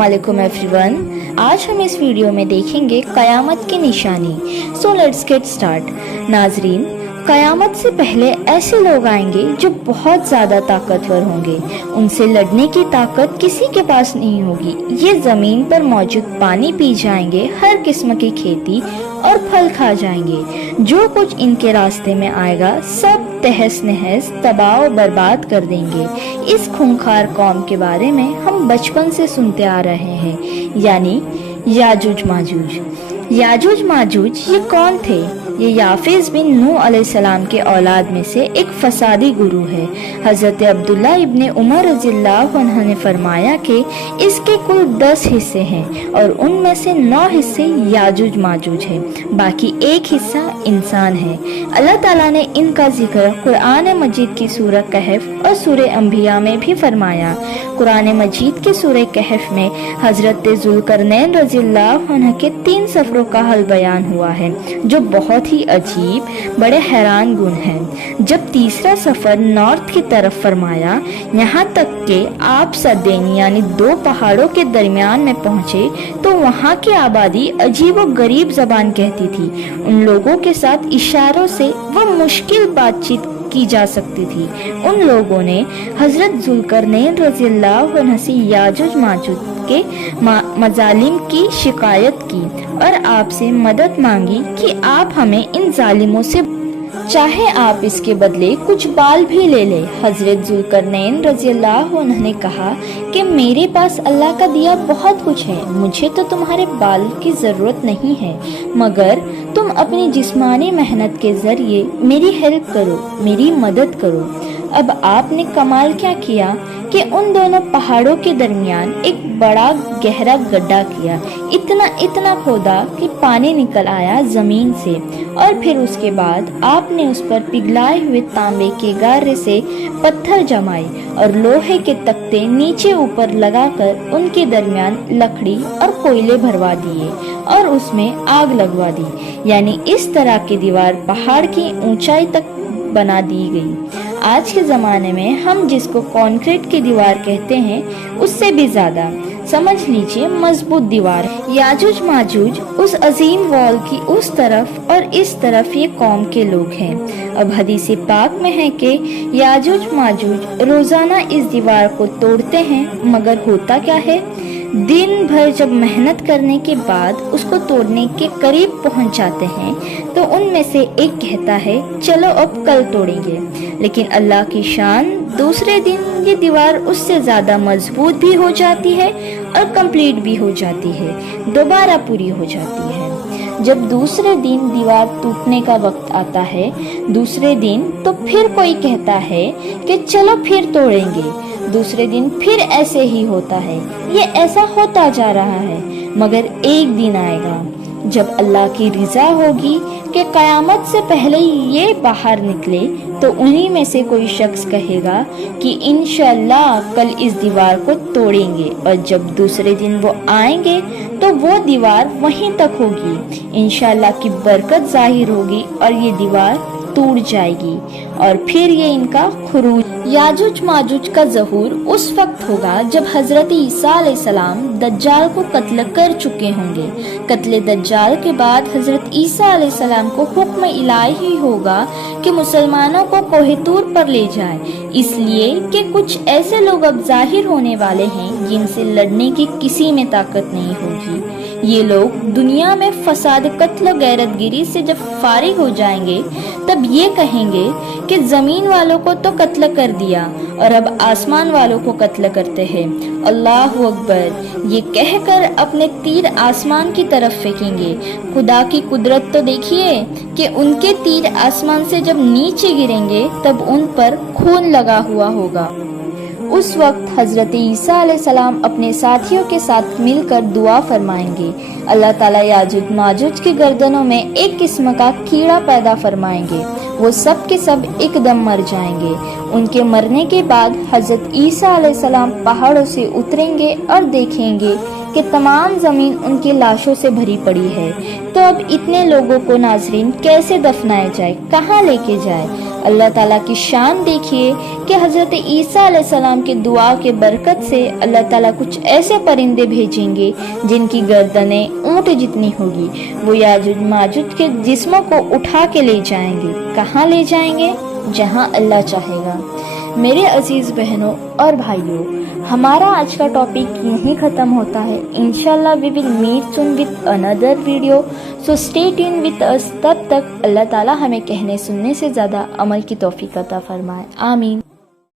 अस्सलाम वालेकुम एवरीवन। आज हम इस वीडियो में देखेंगे क़यामत की निशानी। So let's get start. नाजरीन, क़यामत से पहले ऐसे लोग आएंगे जो बहुत ज़्यादा ताकतवर होंगे। उनसे लड़ने की ताकत किसी के पास नहीं होगी। ये ज़मीन पर मौजूद पानी पी जाएंगे, हर किस्म की खेती और फल खा जाएंगे। जो कुछ इनके रास्ते में आएगा सब तहस नहस तबाह और बर्बाद कर देंगे। इस खूंखार कौम के बारे में हम बचपन से सुनते आ रहे हैं, यानी याजूज माजूज। याजूज माजूज ये कौन थे? ये याफिज बिन नूह अलैहिस्सलाम के औलाद में से एक फसादी गुरु है। हज़रत अब्दुल्ला इब्ने उमर रज़ियल्लाहु अन्हु ने फरमाया कि इसके कुल 10 हिस्से हैं और उनमें से 9 हिस्से याजूज माजूज हैं, बाकी एक हिस्सा इंसान है। अल्लाह ताला ने इनका जिक्र कुरान मजीद की सूरह कहफ और सूरह अंबिया में भी फरमाया। कुरान मजीद के सूरह कहफ में हज़रत ज़ुल्करनैन रज़ियल्लाहु अन्हु के 3 सफ़रों का हल बयान हुआ है, जो बहुत ही अजीब, बड़े हैरान गुन हैं। जब तीसरा सफर नॉर्थ की तरफ फरमाया, यहाँ तक कि आप सदेन यानी 2 पहाड़ों के दरमियान में पहुँचे, तो वहाँ की आबादी अजीब व गरीब जबान कहती थी। उन लोगों के साथ इशारों से वह मुश्किल बातचीत की जा सकती थी। उन लोगों ने हजरत ज़ुल्करनैन रज़ियल्लाहु अन्हु से याजूज माजूज के मजालिम की शिकायत की और आपसे मदद मांगी कि आप हमें इन जालिमों से, चाहे आप इसके बदले कुछ बाल भी ले ले। हजरत ज़ुल्करनैन रज़ियल्लाहु अन्हु ने कहा कि मेरे पास अल्लाह का दिया बहुत कुछ है, मुझे तो तुम्हारे बाल की ज़रूरत नहीं है, मगर तुम अपनी जिस्मानी मेहनत के ज़रिए मेरी हेल्प करो, मेरी मदद करो। अब आपने कमाल क्या किया कि उन दोनों पहाड़ों के दरमियान एक बड़ा गहरा गड्ढा किया। इतना खोदा कि पानी निकल आया जमीन से, और फिर उसके बाद आपने उस पर पिघलाए हुए तांबे के गारे से पत्थर जमाए और लोहे के तख्ते नीचे ऊपर लगाकर उनके दरमियान लकड़ी और कोयले भरवा दिए और उसमें आग लगवा दी। यानी इस तरह की दीवार पहाड़ की ऊंचाई तक बना दी गई। आज के ज़माने में हम जिसको कंक्रीट की दीवार कहते हैं, उससे भी ज़्यादा, समझ लीजिए, मजबूत दीवार। याजूज माजूज उस अजीम वॉल की उस तरफ और इस तरफ ये कौम के लोग हैं। अब हदीस पाक में है कि याजूज माजूज रोज़ाना इस दीवार को तोड़ते हैं, मगर होता क्या है, दिन भर जब मेहनत करने के बाद उसको तोड़ने के करीब पहुंच जाते हैं, तो उनमें से एक कहता है चलो अब कल तोड़ेंगे, लेकिन अल्लाह की शान, दूसरे दिन ये दीवार उससे ज़्यादा मजबूत भी हो जाती है और कंप्लीट भी हो जाती है, दोबारा पूरी हो जाती है। जब दूसरे दिन दीवार टूटने का वक्त आता है, दूसरे दिन, तो फिर कोई कहता है कि चलो फिर तोड़ेंगे। दूसरे दिन फिर ऐसे ही होता है। ये ऐसा होता जा रहा है, मगर एक दिन आएगा जब अल्लाह की रिजा होगी कि क़यामत से पहले ये बाहर निकले, तो उन्हीं में से कोई शख्स कहेगा कि इंशाअल्लाह कल इस दीवार को तोड़ेंगे, और जब दूसरे दिन वो आएंगे तो वो दीवार वहीं तक होगी। इंशाअल्लाह की बरकत जाहिर होगी और ये दीवार टूट जाएगी, और फिर ये इनका खुरूज। याजूज माजूज का ज़हूर उस वक्त होगा जब हज़रत ईसा अलैहिस्सलाम दज्जाल को कत्ल कर चुके होंगे। कत्ल दज्जाल के बाद हज़रत ईसा अलैहिस्सलाम को हुक्म इलाही होगा कि मुसलमानों को कोहे तूर पर ले जाए, इसलिए कि कुछ ऐसे लोग अब जाहिर होने वाले हैं जिनसे लड़ने की किसी में ताकत नहीं होगी। ये लोग दुनिया में फसाद, कत्ल, गैरतगिरी से जब फारिग हो जाएंगे, तब ये कहेंगे कि ज़मीन वालों को तो कत्ल कर दिया और अब आसमान वालों को कत्ल करते हैं। अल्लाहु अकबर, ये कहकर अपने तीर आसमान की तरफ फेंकेंगे। खुदा की कुदरत तो देखिए कि उनके तीर आसमान से जब नीचे गिरेंगे तब उन पर खून लगा हुआ होगा। उस वक्त हज़रत ईसा अलैहिस्सलाम अपने साथियों के साथ मिलकर दुआ फरमाएंगे। अल्लाह ताला याजूज माजूज की गर्दनों में एक किस्म का कीड़ा पैदा फरमाएंगे। वो सब के सब एकदम मर जाएंगे। उनके मरने के बाद हज़रत ईसा अलैहिस्सलाम पहाड़ों से उतरेंगे और देखेंगे کہ تمام زمین ان کی لاشوں سے بھری پڑی ہے۔ تو اب اتنے لوگوں کو ناظرین کیسے دفنایا جائے، کہاں لے کے جائے؟ اللہ تعالیٰ کی شان دیکھیے کہ حضرت عیسیٰ علیہ السلام کے دعا کے برکت سے اللہ تعالیٰ کچھ ایسے پرندے بھیجیں گے جن کی گردنیں اونٹ جتنی ہوگی، وہ یاجوج ماجوج کے جسموں کو اٹھا کے لے جائیں گے۔ کہاں لے جائیں گے؟ جہاں اللہ چاہے گا۔ میرے عزیز بہنوں اور بھائیوں، ہمارا آج کا ٹاپک یہیں ختم ہوتا ہے۔ انشاءاللہ we will meet soon with another video, so stay tuned with us۔ تب تک اللہ تعالیٰ ہمیں کہنے سننے سے زیادہ عمل کی توفیق عطا فرمائے، آمین۔